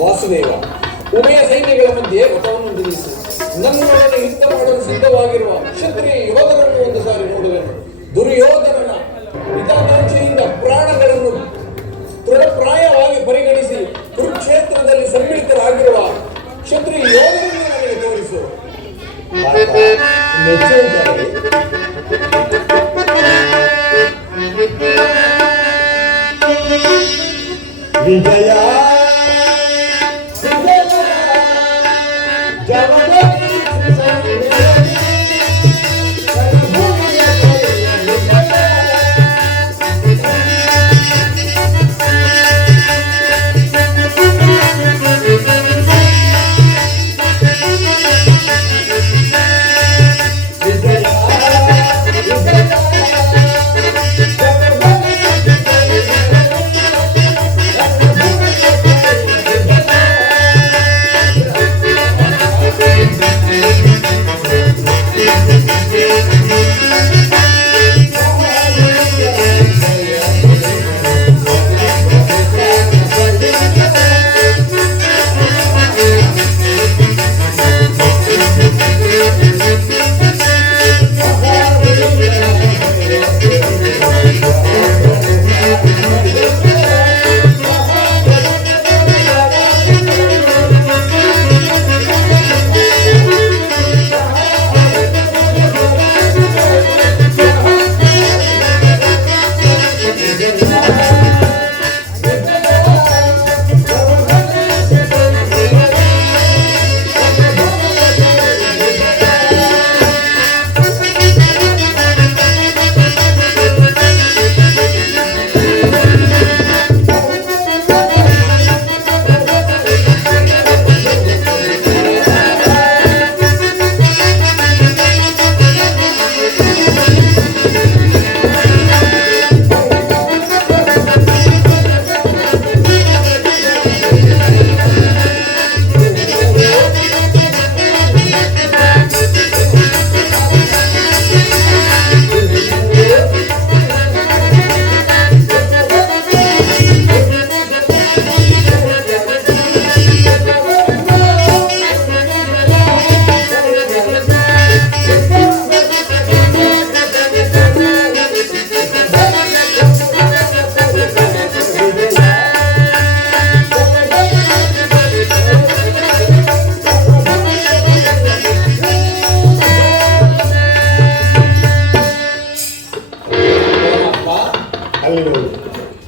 ವಾಸುದೇವ, ಉಭಯ ಸೈನ್ಯಗಳ ಮಧ್ಯೆ ರಥವನ್ನು ನಿಲ್ಲಿಸಿ ನನ್ನೊಡನೆ ಯುದ್ಧ ಮಾಡಲು ಸಿದ್ಧವಾಗಿರುವ ಕ್ಷತ್ರಿಯ ಯೋಧರನ್ನು ಒಂದು ಸಾರಿ ನೋಡುವೆನು. ದುರ್ಯೋಧನನ ಹಿತಾಕಾಂಕ್ಷೆಯಿಂದ ಪ್ರಾಣಗಳನ್ನು ತೃಢಪ್ರಾಯವಾಗಿ ಪರಿಗಣಿಸಿ ಕುರುಕ್ಷೇತ್ರದಲ್ಲಿ ಸಮ್ಮಿಳಿತರಾಗಿರುವ ಕ್ಷತ್ರಿಯ ಯೋಧರನ್ನು ನನಗೆ ತೋರಿಸು. ವಿಜಯ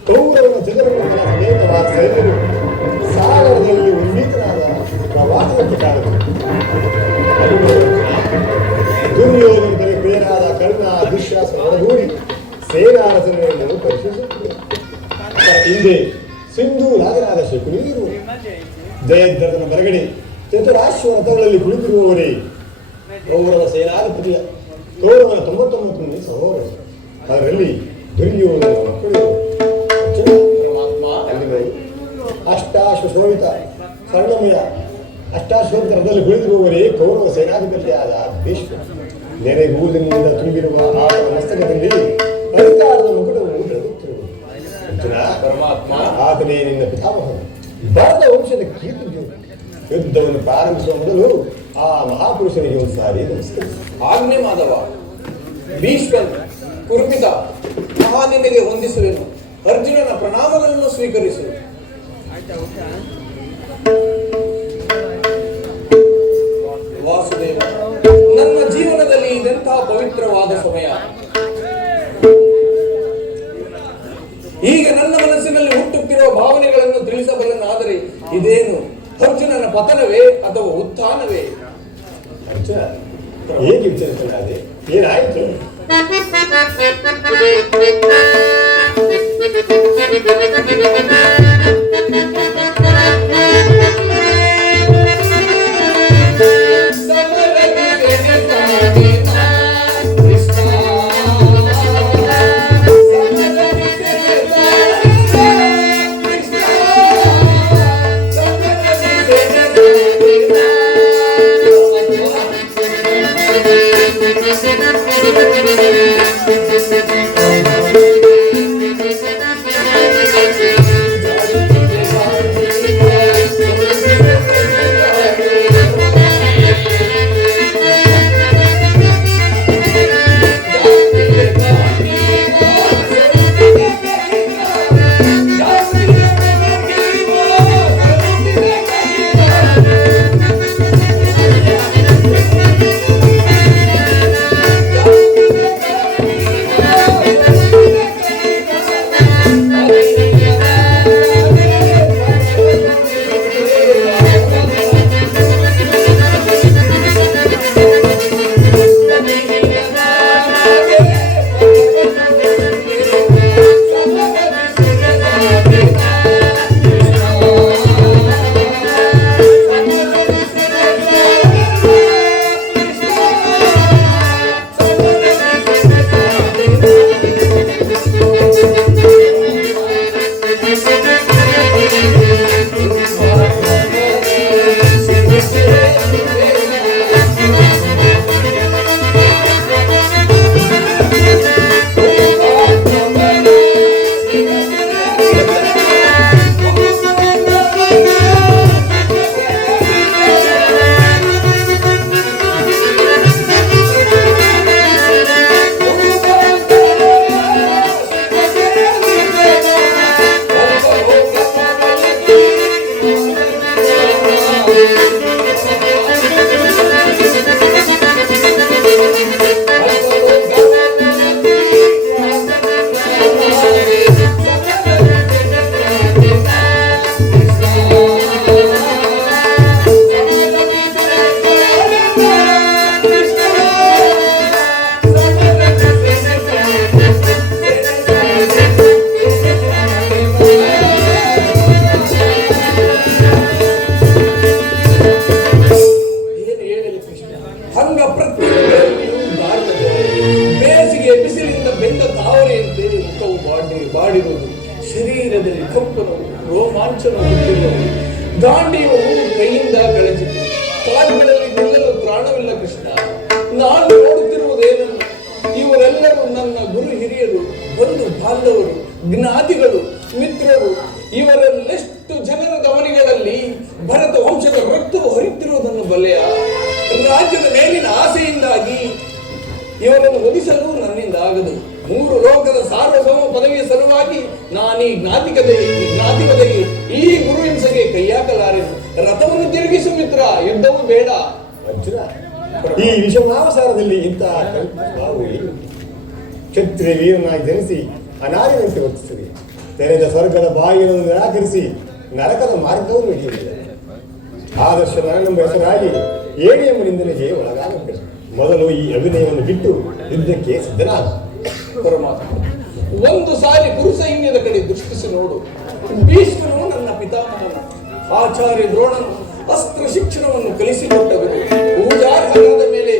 ಕೌರವನ ಜನರನ್ನು ಸಮೇತವಾದ ಸೈನ್ಯರು ಸಾಗರದಲ್ಲಿ ಉನ್ಮೀತನಾದ ಪ್ರವಾಸಕ್ಕೆ ಕಾರಣ. ದುರ್ಯೋಧನದಲ್ಲಿ ಪ್ರಿಯರಾದ ಕರ್ಣ ದುಶ್ಯಾಸ ಒಳಗೂಡಿ ಸೇನಾ ರಚನೆಯನ್ನು ಪರಿಶೀಲಿಸುತ್ತಿದ್ದರು. ಹಿಂದೆ ಸಿಂಧೂ ರಾಜನಾದ ಶಕುನಿಯರು ಜಯದ್ರಥನ ಬರಗಡೆ ಚತುರಾಶ್ವ ರಥಗಳಲ್ಲಿ ಕುಳಿತಿರುವವರೇ ಕೌರವ ಸೇನಾಧಿಪತಿಯ ಕೌರವನ 99 ಸಹೋದರರು. ಅದರಲ್ಲಿ ದುರ್ಯೋಧನ ಮಕ್ಕಳು ಅಷ್ಟಾಶ್ವಶೋಭಿತ ಸ್ವರ್ಣಮಯ ಅಷ್ಟಾಶ್ವತ ರಥದಲ್ಲಿ ಕುಳಿತಿರುವವರೇ ಕೌರವ ಸೇನಾಧಿಪತಿಯಾದ ಭೀಷ್ಮ. ನೆರೆಗೂದಿನಿಂದ ತುಂಬಿರುವ ಆತನ ಮಸ್ತಕದಲ್ಲಿ ಅಧಿಕಾರದ ಮುಕುಟವು ಬೆಳಗುತ್ತಿರುವುದು. ಪರಮಾತ್ಮ, ಆತನೇ ನಿನ್ನ ಪಿತಾಮಹನು, ಭರತ ವಂಶದ ಕೀರ್ತಿ. ಯುದ್ಧವನ್ನು ಪ್ರಾರಂಭಿಸುವ ಮೊದಲು ಆ ಮಹಾಪುರುಷನಿಗೆ ಒಂದು ಸಾರಿ ನಮಸ್ಕರಿಸಿ. ಆಜ್ಞೆ ಮಾಧವ. ಭೀಷ್ಮ ಕುರುಪಿತ ಮಹಾನಿನೆಗೆ ಹೊಂದಿಸುವೆನು. ಅರ್ಜುನನ ಪ್ರಣಾಮಗಳನ್ನು ಸ್ವೀಕರಿಸು. ವಾಸುದೇವ, ನನ್ನ ಜೀವನದಲ್ಲಿ ಇದೆಂತಹ ಪವಿತ್ರವಾದ ಸಮಯ. ಈಗ ನನ್ನ ಮನಸ್ಸಿನಲ್ಲಿ ಹುಟ್ಟುತ್ತಿರುವ ಭಾವನೆಗಳನ್ನು ತಿಳಿಸಬಲ್ಲನಾದರೆ ಇದೇನು ಅರ್ಜುನನ ಪತನವೇ ಅಥವಾ ಉತ್ಥಾನವೇ? ಅರ್ಜುನ ಹೇಗೆ ವಿಚಾರಿಸಲಾದೆ? ಏನಾಯಿತು? Thank you. ಬಾಡಿರುವುದು, ಶರೀರದಲ್ಲಿ ಕಂಪನವು, ರೋಮಾಂಚನ ಹುಟ್ಟಿರುವುದು, ದಾಂಡಿಯು ಕೈಯಿಂದ ಕಳಚಿತು, ಕಾಲುಗಳಲ್ಲಿ ನಿಲ್ಲಲು ಪ್ರಾಣವಿಲ್ಲ ಕೃಷ್ಣ. ನಾನು ನೋಡುತ್ತಿರುವುದೇನನ್ನು, ಇವರೆಲ್ಲರೂ ನನ್ನ ಗುರು ಹಿರಿಯರು, ಬಂಧು ಬಾಂಧವರು, ಜ್ಞಾತಿಗಳು, ಮಿತ್ರರು. ಇವರೆಲ್ಲೆಷ್ಟು ಜನರ ಗಮನಿಗಳಲ್ಲಿ ಭರತ ವಂಶದ ರಕ್ತವು ಹರಿಯುತ್ತಿರುವುದನ್ನು ಬಲ್ಲೆಯ. ರಾಜ್ಯದ ಮೇಲಿನ ಆಸೆಯಿಂದಾಗಿ ಇವರನ್ನು ಒದಿಸಲು ನನ್ನಿಂದ ಆಗದು. 3 ಲೋಕದ ಸಾರ್ವಭೌಮ ಪದವಿಯ ಸಲುವಾಗಿ ನಾನೀ ಜ್ಞಾತಿಪದೆಗೆ ಈ ಗುರುಹಿಂಸೆಗೆ ಕೈಯಾಕಲಾರೆನು. ರಥವನ್ನು ತಿರುಗಿಸು ಮಿತ್ರ, ಯುದ್ಧವು ಬೇಡ. ಅರ್ಜುನ, ಈ ವಿಷಮಾವಸಾರದಲ್ಲಿ ಇಂತಹ ನಾವು ಕ್ಷತ್ರಿಯ ವೀರನಾಗಿ ಜನಿಸಿ ಅನಾರ್ಯನಂತೆ ವರ್ತಿಸಿದೆ. ತೆರೆದ ಸ್ವರ್ಗದ ಬಾಗಿಲನ್ನು ನಿರಾಕರಿಸಿ ನರಕದ ಮಾರ್ಗವನ್ನು ಹಿಡಿಯುತ್ತದೆ. ಆದರ್ಶ ನರನೆಂಬ ಹೆಸರಾಗಿ ಏಡಿ ಎಂಬ ನಿಂದನೆಗೆ ಒಳಗಾಗಬೇಕು. ಮೊದಲು ಈ ಅಭಿನಯವನ್ನು ಬಿಟ್ಟು ಯುದ್ಧಕ್ಕೆ ಸಿದ್ಧನಾದ. ಪರಮಾತ್ಮ, ಒಂದು ಸಾರಿ ಕುರುಸೈನ್ಯದ ಕಡೆ ದೃಷ್ಟಿಸಿ ನೋಡು. ಭೀಷ್ಮನು ನನ್ನ ಪಿತಾಮಹನು, ಆಚಾರ್ಯ ದ್ರೋಣನು ಅಸ್ತ್ರ ಶಿಕ್ಷಣವನ್ನು ಕಲಿಸಿಕೊಟ್ಟವರು. ಪೂಜಾರ್ಹರಾದ ಮೇಲೆ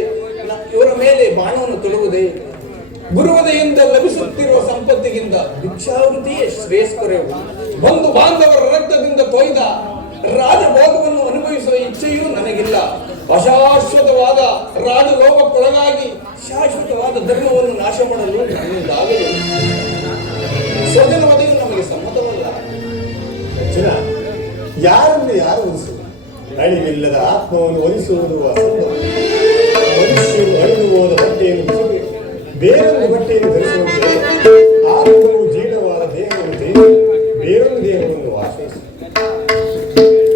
ಇವರ ಮೇಲೆ ಬಾಣವನ್ನು ತೊಡುವುದೇ? ಗುರುವದೆಯಿಂದ ಲಭಿಸುತ್ತಿರುವ ಸಂಪತ್ತಿಗಿಂತ ಭಿಕ್ಷಾವೃತಿಯೇ ಶ್ರೇಷ್ಠರೆವು. ಬಂಧು ಬಾಂಧವರ ರಕ್ತದಿಂದ ಕೊಯ್ದ ರಾಜಭೋಗವನ್ನು ಅನುಭವಿಸುವ ಇಚ್ಛೆಯೂ ನನಗಿಲ್ಲ. ಅಶಾಶ್ವತವಾದ ರಾಜಲೋಭಕ್ಕೊಳಗಾಗಿ ಶಾಶ್ವತವಾದ ಧರ್ಮವನ್ನು ನಾಶ ಮಾಡಲು ನನ್ನಿಂದಾಗಲು. ಸ್ವಜನ ವಧೆಯು ನಮಗೆ ಸಮ್ಮತವಲ್ಲ. ಅರ್ಜುನ, ಯಾರನ್ನು ಯಾರು ಒಲಿಸುವುದು? ಅಳಿವಿಲ್ಲದ ಆತ್ಮವನ್ನು ಒಲಿಸುವುದು ಅಸಂಭವ. ಮನುಷ್ಯನು ಅಳಿದು ಹೋದ ಬಟ್ಟೆಯನ್ನು ಬಿಸಬೇಕು, ಬೇರೊಂದು ಬಟ್ಟೆಯನ್ನು ಧರಿಸುವಂತೆ ಆತ್ಮವು ಜೀರ್ಣವಾದ ದೇಹವನ್ನು ತೆಗೆದು ಬೇರೊಂದು ದೇಹವನ್ನು ಆಶ್ರಯಿಸಿ.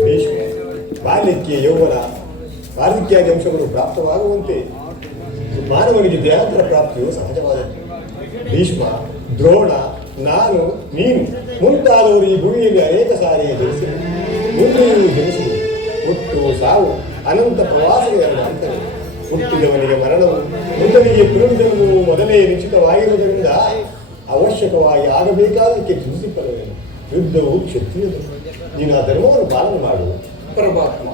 ಭೀಷ್ಮ, ಬಾಲ್ಯಕ್ಕೆ ಯೌವನ, ವಾರ್ಧಕ್ಯಾದಿ ಅಂಶಗಳು ಪ್ರಾಪ್ತವಾಗುವಂತೆ ಮಾನವನಿಗೆ ದೇಹಾಂತರ ಪ್ರಾಪ್ತಿಯು ಸಹಜವಾದದ್ದು. ಭೀಷ್ಮ, ದ್ರೋಣ, ನಾನು, ನೀನು ಮುಂತಾದವರು ಈ ಭೂಮಿಯಲ್ಲಿ ಅನೇಕ ಸಾರಿ ಜನಿಸಿ ಮುಂದೆಯೂ ಜನಿಸುವುದು. ಹುಟ್ಟು ಸಾವು ಅನಂತ ಪ್ರವಾಸಗಳ ಅಂತರೇ. ಹುಟ್ಟಿದವನಿಗೆ ಮರಣವು, ಮುಂದನಿಗೆ ಪುನರ್ಜನ್ಮವು ಮೊದಲೇ ನಿಶ್ಚಿತವಾಗಿರುವುದರಿಂದ ಅವಶ್ಯಕವಾಗಿ ಆಗಬೇಕಾದಕ್ಕೆ ಚಿಂತಿಸಲ್ಲೇನು. ಯುದ್ಧವು ಕ್ಷತ್ರಿಯದು. ನೀನು ಆ ಧರ್ಮವನ್ನು ಪಾಲನೆ ಮಾಡು. ಪರಮಾತ್ಮ,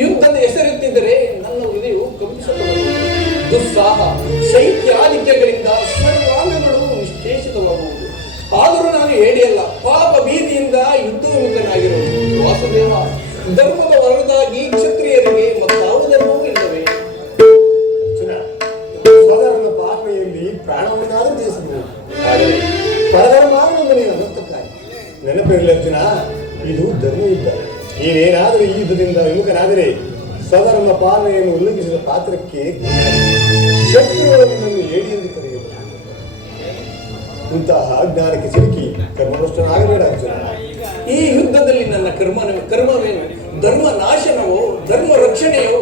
ಯುದ್ಧದ ಹೆಸರೆತ್ತಿದ್ದರೆ ನನ್ನ ಹೃದಯವು ಕಂಪಿಸಬಹುದು. ದುಸ್ಸಾಹ ಶೈತ್ಯಾದಿತ್ಯಗಳಿಂದ ಸರ್ವಾಂಗಗಳು ನಿಶ್ಚೇಷಿತವಾಗುವುದು. ಆದರೂ ನಾನು ಹೇಳಿಯಲ್ಲ, ಪಾಪ ಭೀತಿಯಿಂದ ಯುದ್ಧ ವಿಮುಖನಾಗಿರುವುದು. ವಾಸುದೇವ, ಧರ್ಮದ ಹೊರತಾಗಿ ಕ್ಷತ್ರಿಯರಿಗೆ ಮತ್ತಾವ ಧರ್ಮವೂ ಇಲ್ಲವೇ? ಸ್ವಧರ್ಮ ಪಾಪೆಯ ನೀನೇನಾದರೂ ಈ ಯುದ್ಧದಿಂದ ವಿಮುಖನಾದರೆ ಸ್ವಧರ್ಮ ಪಾಲನೆಯನ್ನು ಉಲ್ಲಂಘಿಸಿದ ಪಾತ್ರಕ್ಕೆ ಶತ್ರುಗಳು ನಿನ್ನನ್ನು ಏಡಿ ಎಂದು ಕರೆಯುವುದು. ಇಂತಹ ಅಜ್ಞಾನಕ್ಕೆ ಸಿಲುಕಿ ಕರ್ಮಭ್ರಷ್ಟನಾಗಬೇಡ ಅರ್ಜುನ. ಈ ಯುದ್ಧದಲ್ಲಿ ನನ್ನ ಕರ್ಮವೇನು? ಧರ್ಮ ನಾಶನವೋ ಧರ್ಮ ರಕ್ಷಣೆಯೋ?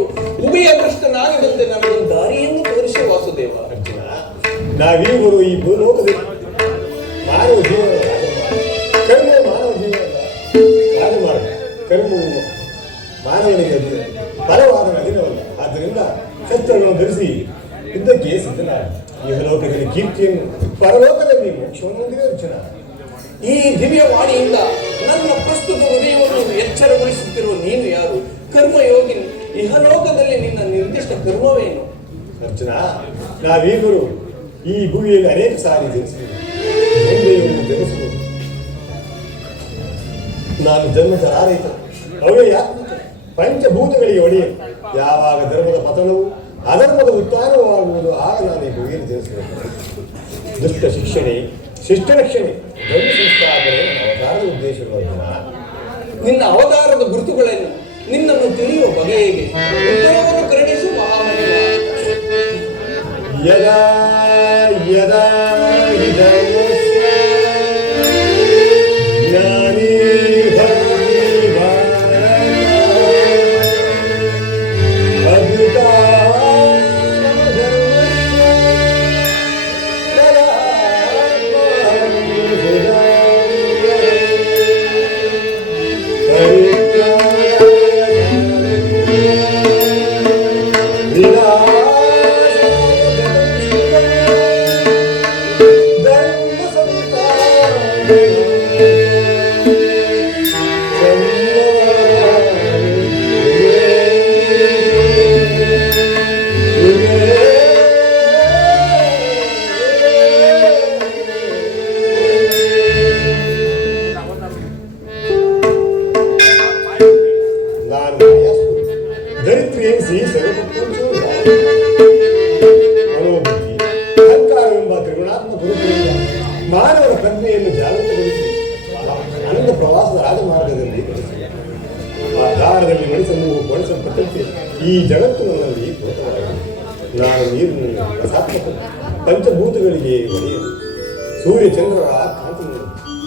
ಉಭಯ ಭ್ರಷ್ಟನಾಗದಂತೆ ನನ್ನೊಂದು ದಾರಿಯನ್ನು ತೋರಿಸುವ ವಾಸುದೇವ. ಅರ್ಜುನ, ನಾವೀವರು ಈ ಭೂಲೋಕದಲ್ಲಿ ಮಾನವ ಜೀವನ ಕರ್ಮ ಮಾನವ ಜೀವನದ ರಾಜಮಾರ್ಗ. ಕರ್ಮವು ಮಾನವನಿಗೆ ಬಲವಾದ ಅಧೀನವಲ್ಲ. ಆದ್ದರಿಂದ ಶಸ್ತ್ರಗಳನ್ನು ಧರಿಸಿ ಯುದ್ಧಕ್ಕೆ ಸಿದ್ಧನಾಗ. ಇಹಲೋಕದಲ್ಲಿ ಕೀರ್ತಿಯನ್ನು, ಪರಲೋಕದಲ್ಲಿ ಮೋಕ್ಷವನ್ನು ಹೊಂದಿದೆ ಅರ್ಜುನ. ಈ ದಿವ್ಯವಾಣಿಯಿಂದ ನನ್ನ ಪ್ರಸ್ತುತ ಹೃದಯವನ್ನು ಎಚ್ಚರಗೊಳಿಸುತ್ತಿರುವ ನೀನು ಯಾರು? ಕರ್ಮಯೋಗಿನಿ. ಇಹಲೋಕದಲ್ಲಿ ನಿನ್ನ ನಿರ್ದಿಷ್ಟ ಕರ್ಮವೇನು? ಅರ್ಜುನ, ನಾವೀಗರು ಈ ಭೂಮಿಯಲ್ಲಿ ಅನೇಕ ಸಾರಿ ಜನಿಸುವುದು. ನಾನು ಜನ್ಮದ ಆರೈತ ಅವ್ಯಯ ಪಂಚಭೂತಗಳಿಗೆ ಒಡೆಯ. ಯಾವಾಗ ಧರ್ಮದ ಪತನವು ಅಧರ್ಮದ ಉತ್ಥಾನವೂ ಆಗುವುದು, ಆಗ ನಾನು ಈ ಭೂಮಿಯಲ್ಲಿ ಜನಿಸಬೇಕು. ದುಷ್ಟ ಶಿಕ್ಷಣೆ, ಶಿಷ್ಟ ರಕ್ಷಣೆ, ಧರ್ಮ ಸಂಸ್ಥಾಪನೆ ನನ್ನ ಅವತಾರದ ಉದ್ದೇಶಗಳು. ಅರ್ಜುನ, ನಿನ್ನ ಅವತಾರದ ಗುರುತುಗಳನ್ನು, ನಿನ್ನನ್ನು ತಿಳಿಯುವ ಬಗೆ ಹೇಗೆ? ಉತ್ತರವನ್ನು ಕರುಣಿಸು ಮಹಾಮಹಿಮ. ಯದಾ ಯದಾ ಹಿ ಧರ್ಮಸ್ಯ ಗ್ಲಾನಿರ್ಭವತಿ ಭಾರತ ಅಭ್ಯುತ್ಥಾನಮಧರ್ಮಸ್ಯ ತದಾತ್ಮಾನಂ ದರಿದ್ರಿ ಎನಿಸಿ ಸರ್ವಪಂಚೂ ಮನೋಬುದ್ಧಿ ಅಹಂಕಾರವೆಂಬ ತ್ರಿಗುಣಾತ್ಮಕ ಗುರುಗಳಿಂದ ಮಾನವರ ಪ್ರಜ್ಞೆಯನ್ನು ಜಾಗೃತಗೊಳಿಸಿ ಆನಂದ ಪ್ರವಾಸದ ರಾಜಮಾರ್ಗದಲ್ಲಿ ನಡೆಸಿ ಆ ದಾರದಲ್ಲಿ ನಡೆಸಲ್ಪಟ್ಟಂತೆ ಈ ಜಗತ್ತು ನನ್ನಲ್ಲಿ ಪೂರಕವಾಗಿದೆ. ನಾನು ನೀರಿನಲ್ಲಿ ರಸಾತ್ಮಕ ಪಂಚಭೂತಗಳಿಗೆ ಒಡೆಯನು. ಸೂರ್ಯ ಚಂದ್ರರ ಕಾಂತಿಯನ್ನು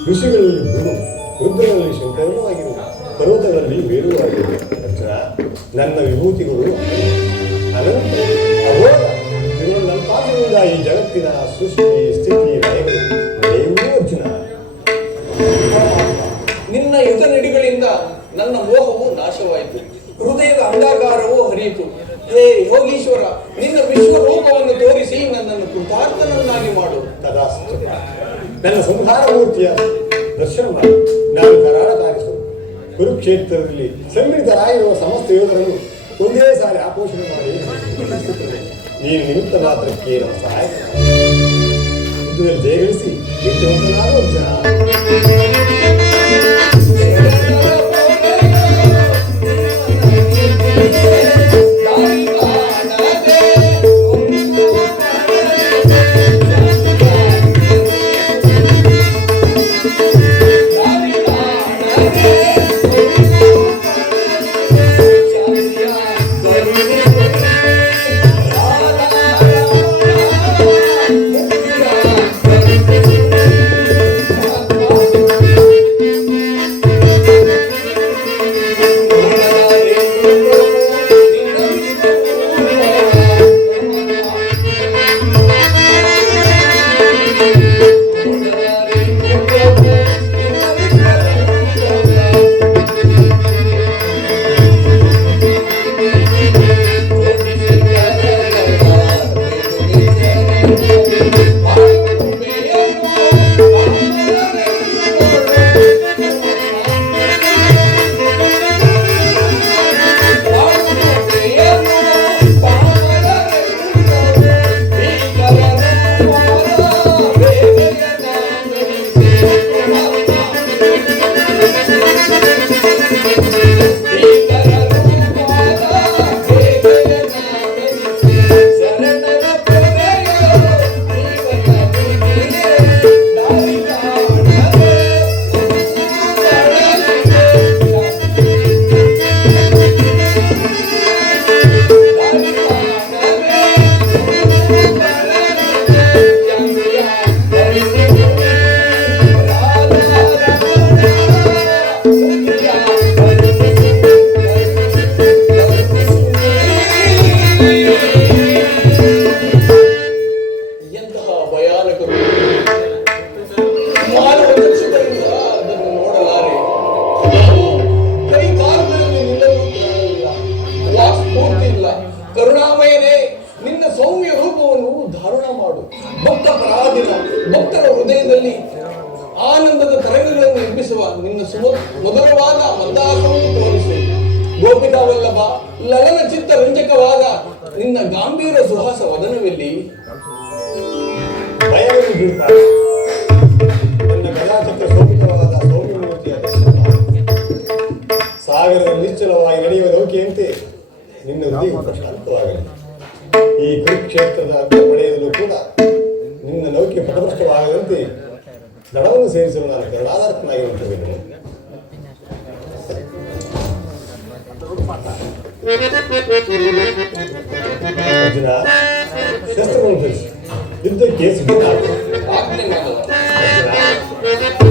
ಋಷಿಗಳಲ್ಲಿ ಗುರು, ರುದ್ರನಲ್ಲಿ ಶಂಕರವಾಗಿರುವ ಪರ್ವತಗಳಲ್ಲಿ ಮೇರುವಾಗಿರುವ ಅರ್ಜುನ, ನನ್ನ ವಿಭೂತಿಗಳು ಅನಂತ ಅಬೋಧ. ಇವುಗಳ ಪಾತ್ರದಿಂದ ಈ ಜಗತ್ತಿನ ಸೃಷ್ಟಿ ಸ್ಥಿತಿ ಲಯಗಳು ನಡೆಯುವ ಅರ್ಜುನ. ನಿನ್ನ ಯುಗ ನಡಿಗಳಿಂದ ನನ್ನ ಮೋಹವು ನಾಶವಾಯಿತು, ಹೃದಯದ ಅಂಧಾಕಾರವೂ ಹರಿಯಿತು. ಹೇ ಯೋಗೀಶ್ವರ, ನಿನ್ನ ವಿಶ್ವರೂಪವನ್ನು ತೋರಿಸಿ ನನ್ನನ್ನು ಕೃತಾರ್ಥನನ್ನಾಗಿ ಮಾಡು. ತದಾಸ್ತು. ನನ್ನ ಸಂಹಾರ ಮೂರ್ತಿಯ ದರ್ಶನ ಮಾಡಿ ನಾನು ಕರಾಳ ಕಾರಿಸು. ಕುರುಕ್ಷೇತ್ರದಲ್ಲಿ ಸಮ್ಮಿಳಿತರಾಗಿರುವ ಸಮಸ್ತ ಯೋಧರನ್ನು ಒಂದೇ ಸಾರಿ ಆಪೋಷಣೆ ಮಾಡಿ ನೀನು ನಿಮಿತ್ತ ಮಾತ್ರಕ್ಕೆ ನಮ್ಮ ಸಹಾಯ ಯುದ್ಧದಲ್ಲಿ ಜಯಗಳಿಸಿ ಯುದ್ಧವಂತನಾದ ಅರ್ಜುನ. ರಾಘವೇನೇ, ನಿನ್ನ ಸೌಮ್ಯ ರೂಪವನ್ನು ಧಾರಣ ಮಾಡು. ಭಕ್ತ ಪರಾಧೀನ ಭಕ್ತರ ಹೃದಯದಲ್ಲಿ ಆನಂದದ ತರಂಗಗಳನ್ನು ಎಬ್ಬಿಸುವ ನಿನ್ನ ಮಧುರವಾದ ಮಂದಾರವನ್ನು ತೋರಿಸು. ಗೋಪಿಕಾವಲ್ಲಭ ಲಲನ ಚಿತ್ತ ರಂಜಕವಾದ ನಿನ್ನ ಗಾಂಭೀರ ಸುಹಾಸ ವದನವೆಲ್ಲಿ? ಭಯವನ್ನು ಬೀಳ್ತಾರೆ. ನನ್ನ ಗದಾಚಿತ್ರ ಶೋಭಿತವಾದ ಸೌಮ್ಯಮೂರ್ತಿಯ ದರ್ಶನ ಸಾಗರದ ನಿಶ್ಚಲವಾಗಿ ನಡೆಯುವ ನೌಕೆಯಂತೆ ನಿನ್ನ ಹೃದಯವು ಪ್ರಶಾಂತವಾಗಲಿ. ಈ ಕುರುಕ್ಷೇತ್ರದ ಅರ್ಥ ಪಡೆಯಲು ಕೂಡ ನಿನ್ನ ನೌಕೆ ಪಟಪಷ್ಟವಾಗದಂತೆ ದಡವನ್ನು ಸೇರಿಸಲು ನಾನು ಕರುಣಾಧಾರಕನಾಗಿರುತ್ತೇನೆ. ಅರ್ಜುನ, ಶಸ್ತ್ರಗಳನ್ನು ಧರಿಸಿ ಯುದ್ಧಕ್ಕೆ ಸಿದ್ಧನಾಗು. ಆಜ್ಞೆ ಮಾಡು. ಅರ್ಜುನ